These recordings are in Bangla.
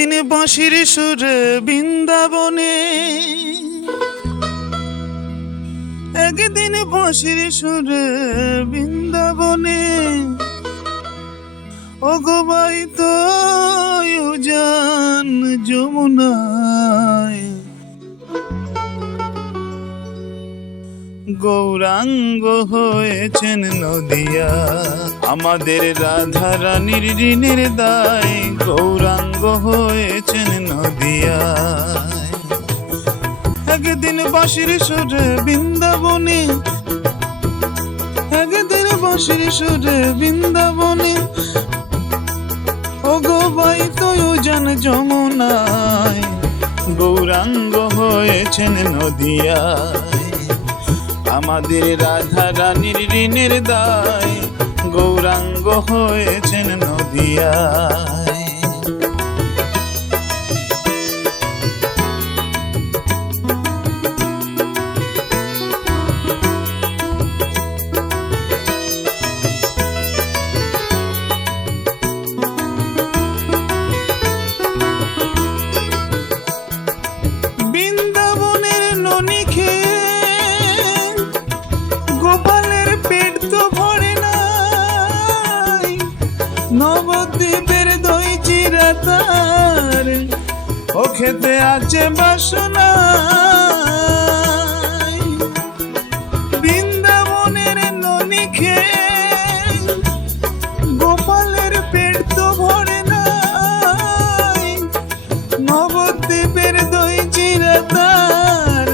একদিন বাঁশির সুরে বৃন্দাবনে, একদিন বাঁশির সুরে বৃন্দাবনে, ওগোবাই তো উজান যমুনায়, গৌরাঙ্গ হয়েছেন নদিয়া। আমাদের রাধা রানীর ঋণের দায়, গৌরাঙ্গ হয়েছেন নদিয়ায়। একদিন বাঁশির সুরে বৃন্দাবনে, একদিন বাঁশির সুরে বৃন্দাবনে, ওগোবাই তো উজান যমুনায়, গৌরাঙ্গ হয়েছেন নদিয়ায়। আমাদের রাধা রানীর ঋণের দায়, গৌরাঙ্গ হয়েছেন নদিয়ায়। বৃন্দাবনের ননি খেয়ে গোপালের পেট তো ভরে নাই, নবদ্বীপের দই চিরা তার ও খেতে আছে বাসনা। বৃন্দাবনের ননি খেয়ে গোপালের পেট তো ভরে নাই, নবদ্বীপের দই চিরা তার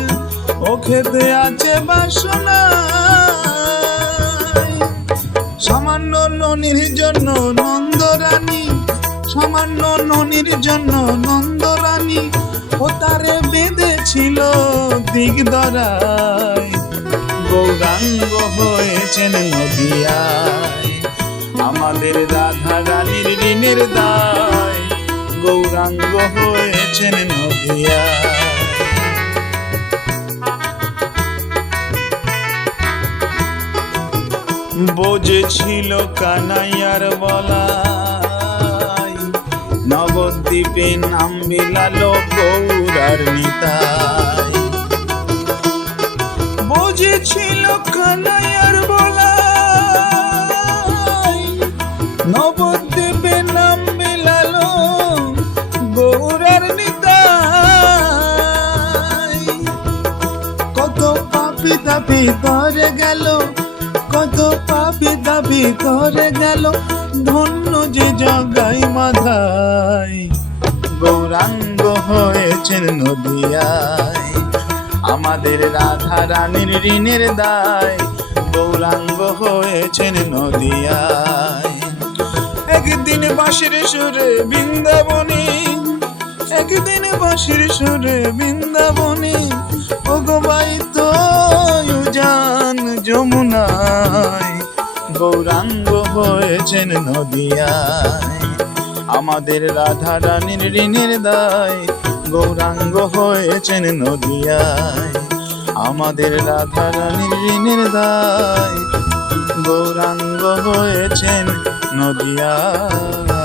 ও খেতে আছে বাসনা। সামান্য ননির জন্য নন্দরানী, সামান্য ননির জন্য নন্দরানী, ও তারে বেঁধেছিল দিগদরায়, গৌরাঙ্গ হয়েছেন নদিয়ায়। আমাদের রাধা রানীর ঋণের দায়, গৌরাঙ্গ হয়েছেন নদিয়ায়। বোঝেছিল কানাইয়ার বলাই, নবদ্বীপে নাম বিলালো গৌরার নিতাই। বোঝেছিল কানাইয়ার বলাই, নবদ্বীপে নাম বিলালো গৌরার নিতাই। কত পাপি তাপি করে গেল, কত পাপি দাবি করে গেল, ধন্য যে জগাই মাধায়, গৌরাঙ্গ হয়েছেন নদিয়ায়। আমাদের রাধা রানীর ঋণের দায়, গৌরাঙ্গ হয়েছেন নদিয়ায়। একদিন বাঁশির সুরে বৃন্দাবনে, একদিন বাঁশির সুরে বৃন্দাবনে, ওগোবাই তো উজান যমুনায়, গৌরাঙ্গ হয়েছেন নদিয়ায়। আমাদের রাধা রানীর ঋণের দায়, গৌরাঙ্গ হয়েছেন নদিয়ায়। আমাদের রাধা রানীর ঋণের দায়, গৌরাঙ্গ হয়েছেন নদিয়ায়।